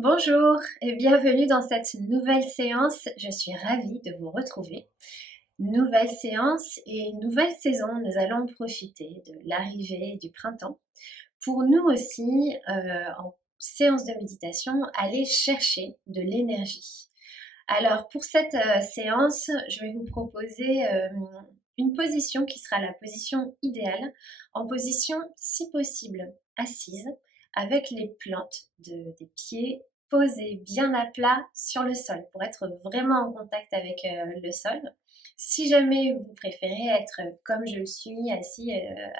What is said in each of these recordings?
Bonjour et bienvenue dans cette nouvelle séance. Je suis ravie de vous retrouver. Nouvelle séance et nouvelle saison. Nous allons profiter de l'arrivée du printemps pour nous aussi, en séance de méditation, aller chercher de l'énergie. Alors pour cette séance, je vais vous proposer une position qui sera la position idéale, en position si possible assise, avec les plantes des pieds posées bien à plat sur le sol, pour être vraiment en contact avec le sol. Si jamais vous préférez être comme je le suis, assis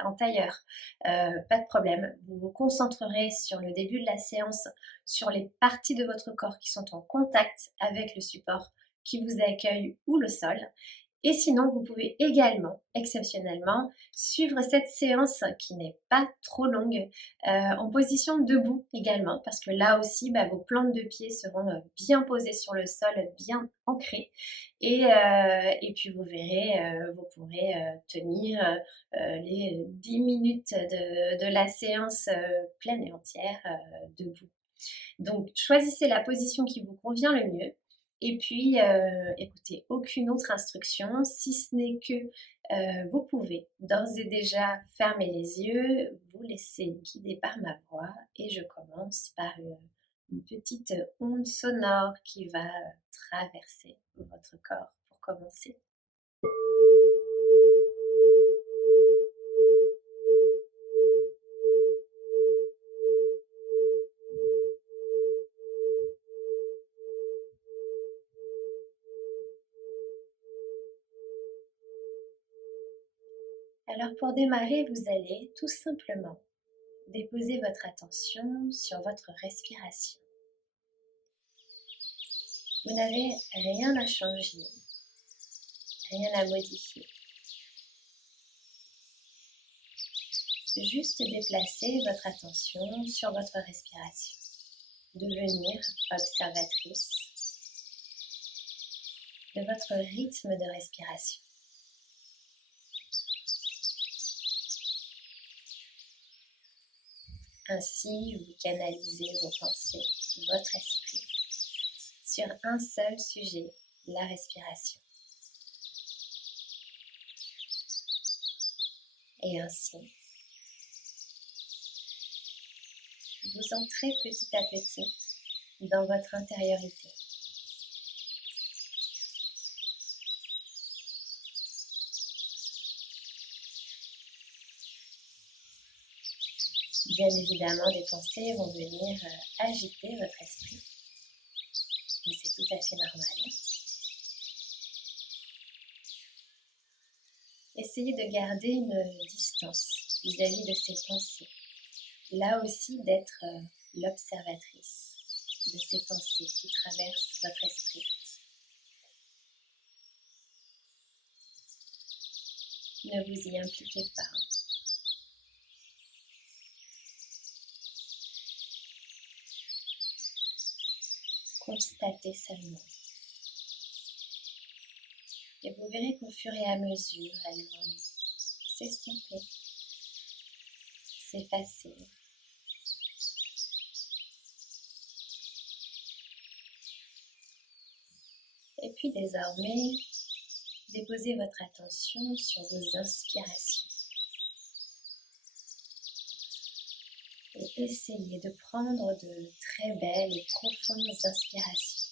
en tailleur, pas de problème. Vous vous concentrerez sur le début de la séance, sur les parties de votre corps qui sont en contact avec le support qui vous accueille ou le sol. Et sinon, vous pouvez également, exceptionnellement, suivre cette séance qui n'est pas trop longue en position debout également, parce que là aussi, vos plantes de pied seront bien posées sur le sol, bien ancrées. Et puis vous verrez, vous pourrez tenir les 10 minutes de la séance pleine et entière debout. Donc, choisissez la position qui vous convient le mieux. Et puis, écoutez aucune autre instruction, si ce n'est que vous pouvez d'ores et déjà fermer les yeux, vous laisser guider par ma voix et je commence par une petite onde sonore qui va traverser votre corps pour commencer. Alors pour démarrer, vous allez tout simplement déposer votre attention sur votre respiration. Vous n'avez rien à changer, rien à modifier. Juste déplacer votre attention sur votre respiration. Devenir observatrice de votre rythme de respiration. Ainsi, vous canalisez vos pensées, votre esprit, sur un seul sujet, la respiration. Et ainsi, vous entrez petit à petit dans votre intériorité. Bien évidemment, des pensées vont venir agiter votre esprit, mais c'est tout à fait normal. Essayez de garder une distance vis-à-vis de ces pensées. Là aussi, d'être l'observatrice de ces pensées qui traversent votre esprit. Ne vous y impliquez pas. Constatez seulement. Et vous verrez qu'au fur et à mesure, elles vont s'estomper, s'effacer. Et puis désormais, déposez votre attention sur vos inspirations. Et essayez de prendre de très belles et profondes inspirations.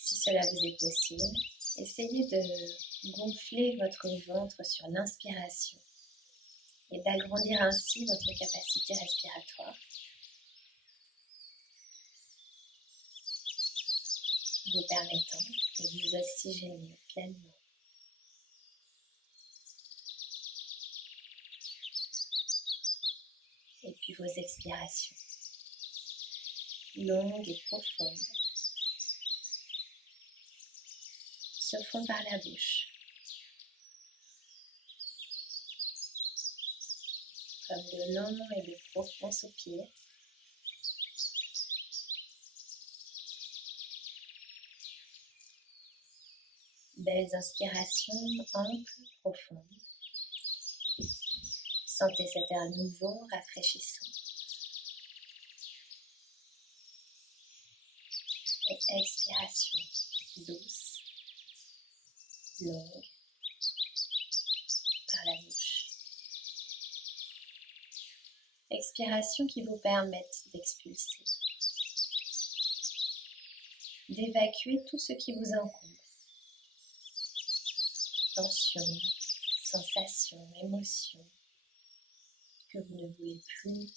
Si cela vous est possible, essayez de gonfler votre ventre sur l'inspiration et d'agrandir ainsi votre capacité respiratoire, vous permettant de vous oxygéner pleinement. Et puis vos expirations, longues et profondes, se font par la bouche, comme de longs et de profonds soupirs. Belles inspirations amples, profondes. Sentez cet air nouveau, rafraîchissant. expiration douce, longue, par la bouche. Expiration qui vous permettent d'expulser, d'évacuer tout ce qui vous encombre. Tensions, sensations, émotions que vous ne voulez plus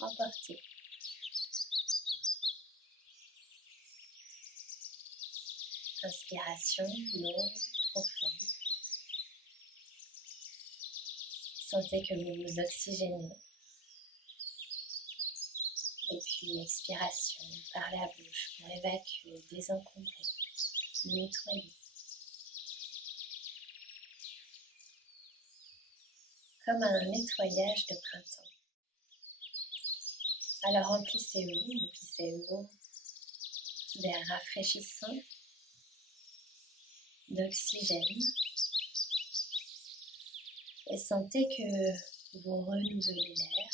emporter. Inspiration longue, profonde. Sentez que vous vous oxygénez. Et puis expiration par la bouche pour évacuer, désencombrer, nettoyer. Comme un nettoyage de printemps. Alors remplissez-vous d'air rafraîchissant, d'oxygène. Et sentez que vous renouvelez l'air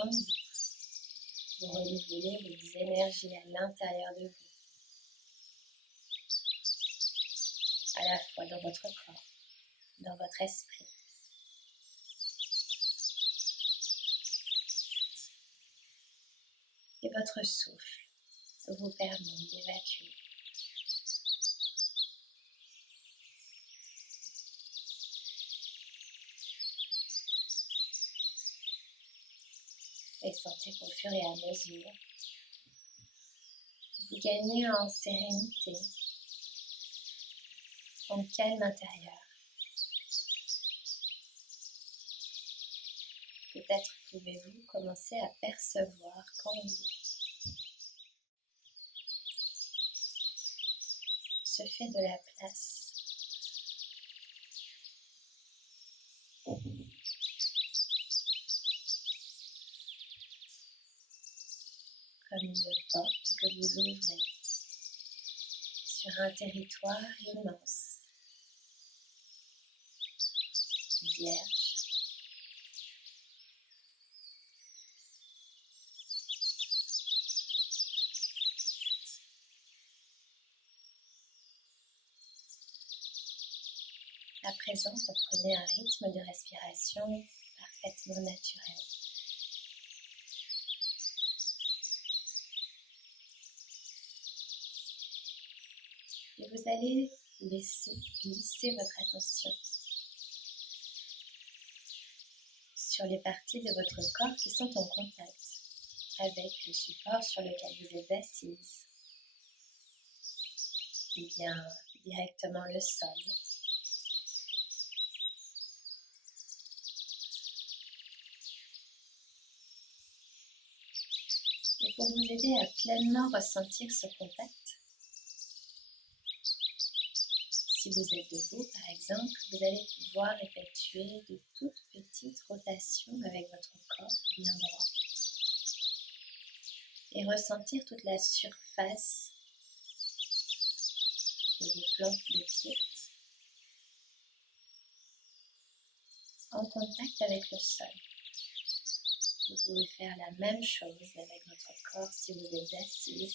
en vous. Vous renouvelez les énergies à l'intérieur de vous, à la fois dans votre corps, dans votre esprit. Et votre souffle vous permet d'évacuer. Et sentez qu'au fur et à mesure, vous gagnez en sérénité, en calme intérieur. Peut-être pouvez-vous commencer à percevoir qu'en vous se fait de la place. Comme une porte que vous ouvrez sur un territoire immense, vierge. À présent, reprenez un rythme de respiration parfaitement naturel. Et vous allez laisser glisser votre attention sur les parties de votre corps qui sont en contact avec le support sur lequel vous êtes assise, ou bien directement le sol. Et pour vous aider à pleinement ressentir ce contact, si vous êtes debout par exemple, vous allez pouvoir effectuer de toutes petites rotations avec votre corps bien droit et ressentir toute la surface de vos plantes de pied en contact avec le sol. Vous pouvez faire la même chose avec votre corps si vous êtes assise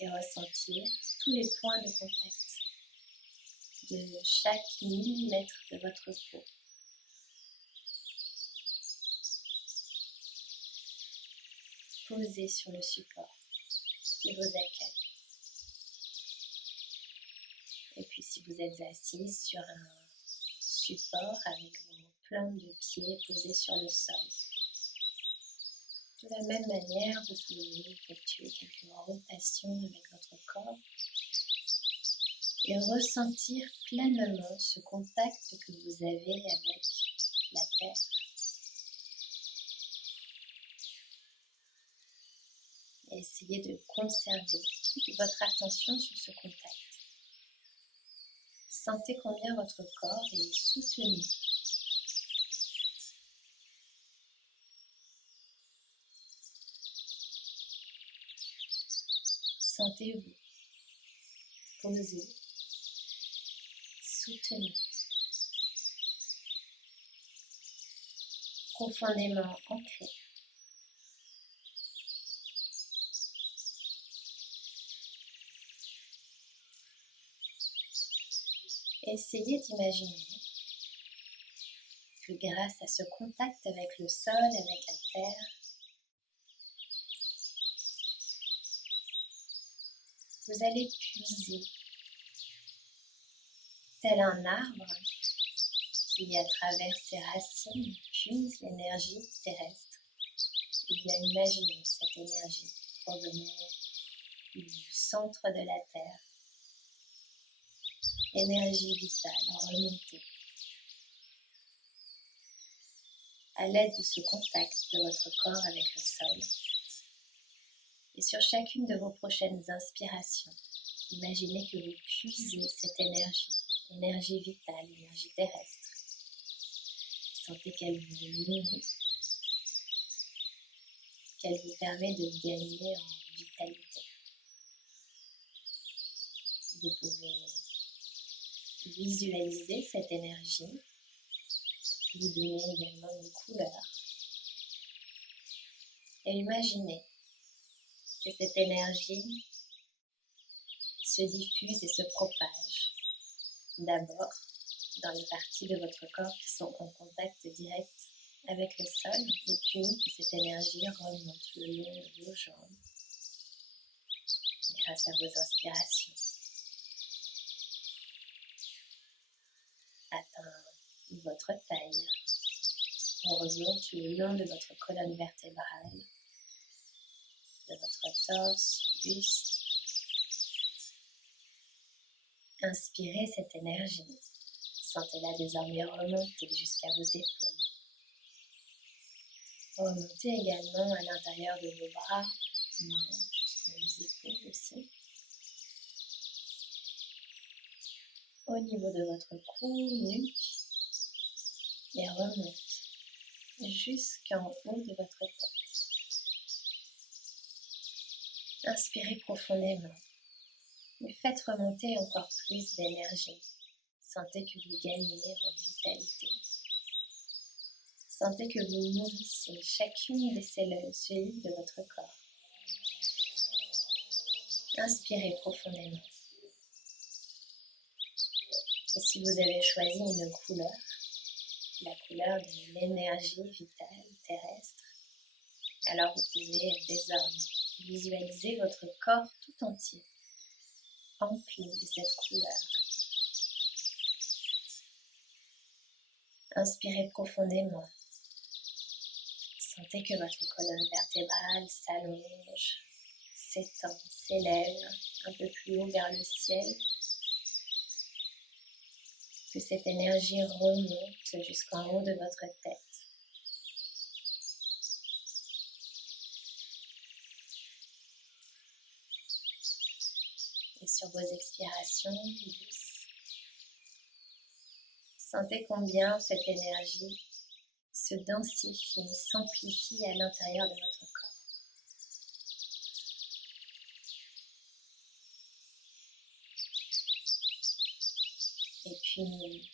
et ressentir tous les points de contact de chaque millimètre de votre peau. Posé sur le support qui vous accueille. Et puis si vous êtes assise sur un support avec vos plantes de pied posées sur le sol, de la même manière, vous pouvez effectuer quelques rotations avec votre corps et ressentir pleinement ce contact que vous avez avec la terre. Et essayez de conserver toute votre attention sur ce contact. Sentez combien votre corps est soutenu. Sentez-vous posé, soutenu, profondément ancré. Essayez d'imaginer que grâce à ce contact avec le sol, avec la terre, vous allez puiser, tel un arbre qui, à travers ses racines, puise l'énergie terrestre. Et bien imaginez cette énergie provenir du centre de la terre, énergie vitale remontée. À l'aide de ce contact de votre corps avec le sol, et sur chacune de vos prochaines inspirations, imaginez que vous puisez cette énergie vitale, énergie terrestre. Sentez qu'elle vous nourrit, qu'elle vous permet de gagner en vitalité. Vous pouvez visualiser cette énergie, lui donner également une couleur et imaginez que cette énergie se diffuse et se propage d'abord dans les parties de votre corps qui sont en contact direct avec le sol et puis que cette énergie remonte le long de vos jambes grâce à vos inspirations. Atteint votre taille, on remonte le long de votre colonne vertébrale, de votre torse, buste. Inspirez cette énergie, sentez-la désormais remonter jusqu'à vos épaules. Remontez également à l'intérieur de vos bras, mains, jusqu'aux épaules aussi. Au niveau de votre cou, nuque, et remonte jusqu'en haut de votre tête. Inspirez profondément et faites remonter encore plus d'énergie. Sentez que vous gagnez en vitalité. Sentez que vous nourrissez chacune des cellules de votre corps. Inspirez profondément. Et si vous avez choisi une couleur, la couleur de l'énergie vitale terrestre, alors vous pouvez désormais visualiser votre corps tout entier, empli de cette couleur. Inspirez profondément. Sentez que votre colonne vertébrale s'allonge, s'étend, s'élève un peu plus haut vers le ciel. Que cette énergie remonte jusqu'en haut de votre tête. Et sur vos expirations douces, sentez combien cette énergie se densifie, s'amplifie à l'intérieur de votre corps. Et puis,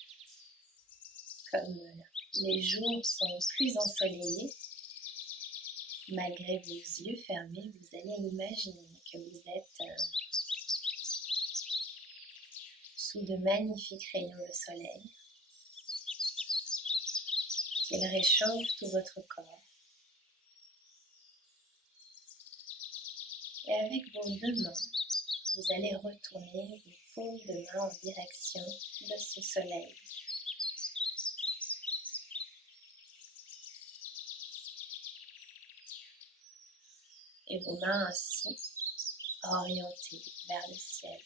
comme les jours sont plus ensoleillés, malgré vos yeux fermés, vous allez imaginer que vous êtes sous de magnifiques rayons de soleil. Ils réchauffent tout votre corps. Et avec vos deux mains, vous allez retourner vos paumes de main en direction de ce soleil. Et vos mains ainsi orientées vers le ciel.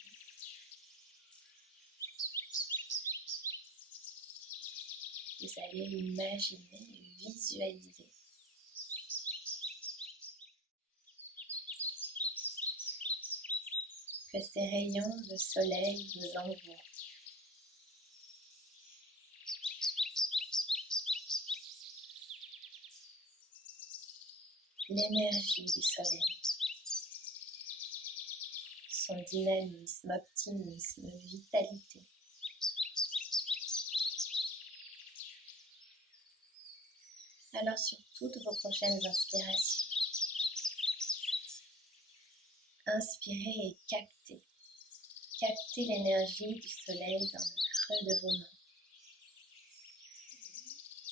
Vous allez imaginer et visualiser que ces rayons de soleil vous envoient. L'énergie du soleil, son dynamisme, optimisme, vitalité. Alors sur toutes vos prochaines inspirations, inspirez et captez l'énergie du soleil dans le creux de vos mains.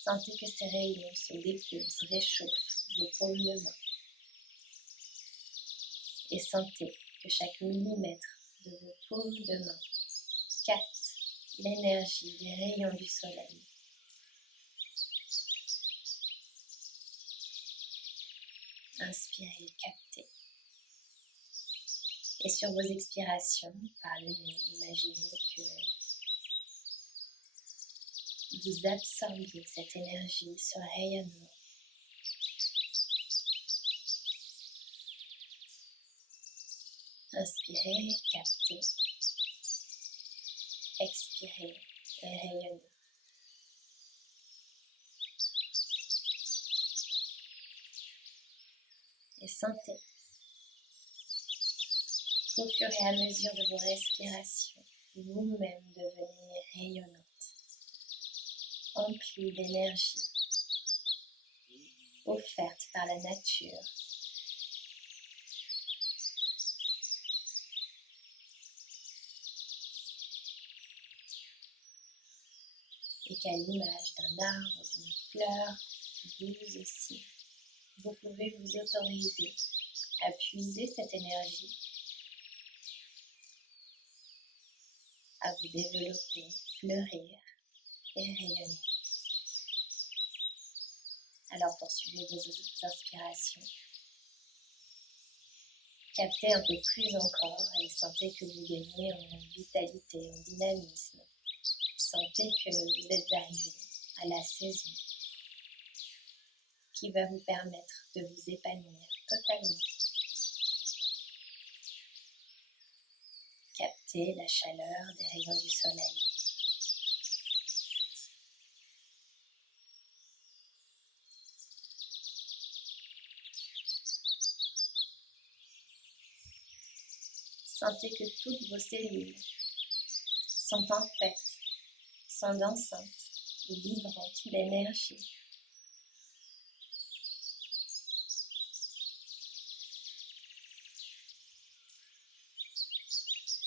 Sentez que ces rayons se déposent, réchauffent vos paumes de main. Et sentez que chaque millimètre de vos paumes de main capte l'énergie des rayons du soleil. Inspirez, captez. Et sur vos expirations, par le nez, imaginez que vous absorbiez cette énergie, ce rayonnement. Inspirez, captez. Expirez et rayonnez. Et sentez qu'au fur et à mesure de vos respirations, vous-même devenez rayonnante, emplie d'énergie, offerte par la nature. Et qu'à l'image d'un arbre, d'une fleur, vous aussi, vous pouvez vous autoriser à puiser cette énergie, à vous développer, fleurir et rayonner. Alors poursuivez vos inspirations. Captez un peu plus encore et sentez que vous gagnez en vitalité, en dynamisme. Sentez que vous êtes arrivé à la saison qui va vous permettre de vous épanouir totalement. Captez la chaleur des rayons du soleil. Sentez que toutes vos cellules sont en fait, sont dansantes et vibrantes d'énergie.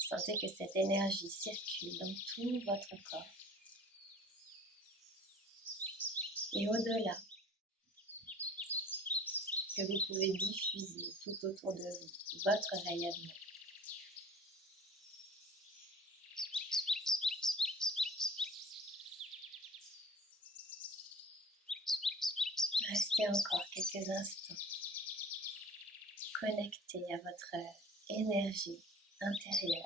Sentez que cette énergie circule dans tout votre corps. Et au-delà, que vous pouvez diffuser tout autour de vous votre rayonnement. Restez encore quelques instants connectés à votre énergie intérieure.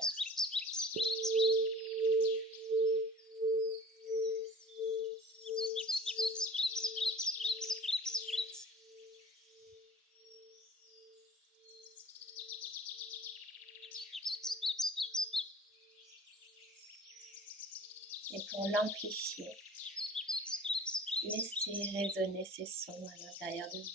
Et pour l'amplifier, laissez résonner ces sons à l'intérieur de vous.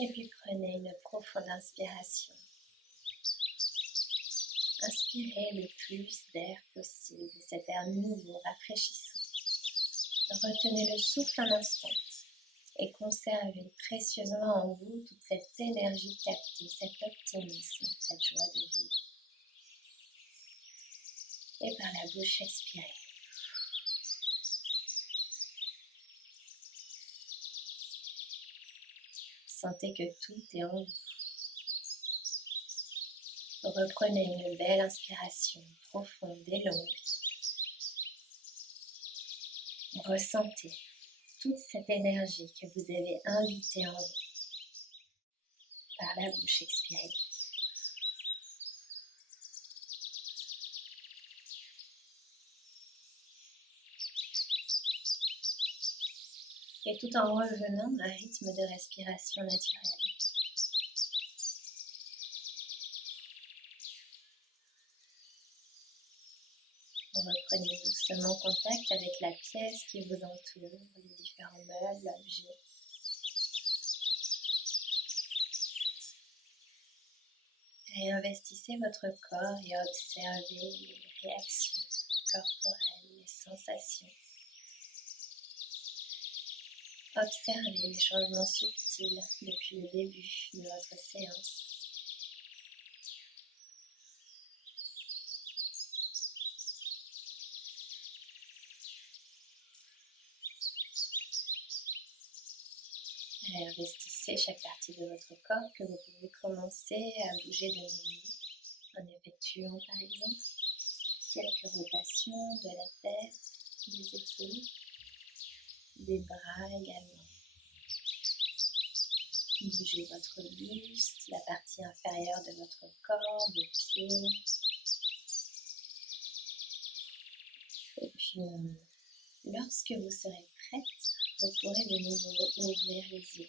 Et puis prenez une profonde inspiration. Inspirez le plus d'air possible, cet air nouveau, rafraîchissant. Retenez le souffle un instant et conservez précieusement en vous toute cette énergie captée, cet optimisme, cette joie de vivre. Et par la bouche, expirez. Sentez que tout est en vous. Reprenez une belle inspiration profonde et longue. Ressentez toute cette énergie que vous avez invitée en vous. Par la bouche, expirez. Et tout en revenant à un rythme de respiration naturel. Reprenez doucement contact avec la pièce qui vous entoure, les différents meubles, objets. Réinvestissez votre corps et observez les réactions corporelles, les sensations. Observez les changements subtils depuis le début de votre séance. Réinvestissez chaque partie de votre corps que vous pouvez commencer à bouger de nouveau en effectuant par exemple quelques rotations de la tête, des épaules, des bras également. Bougez votre buste, la partie inférieure de votre corps, vos pieds. Et puis, lorsque vous serez prête, vous pourrez de nouveau ouvrir les yeux.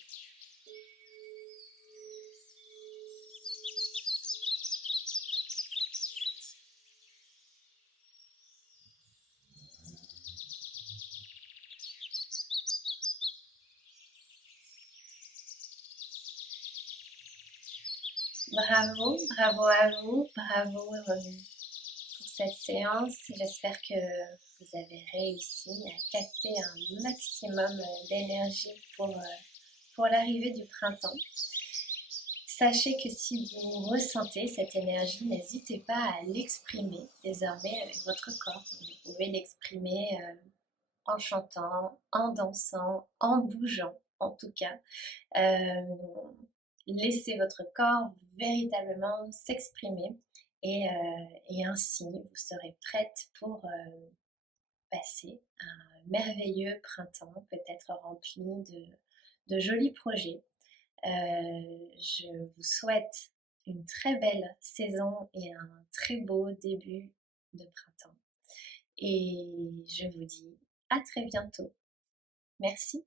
Bravo, bravo à vous, bravo pour cette séance. J'espère que vous avez réussi à capter un maximum d'énergie pour l'arrivée du printemps. Sachez que si vous ressentez cette énergie, n'hésitez pas à l'exprimer désormais avec votre corps. Vous pouvez l'exprimer en chantant, en dansant, en bougeant en tout cas. Laissez votre corps véritablement s'exprimer et ainsi vous serez prête pour passer un merveilleux printemps, peut-être rempli de jolis projets. Je vous souhaite une très belle saison et un très beau début de printemps. Et je vous dis à très bientôt. Merci.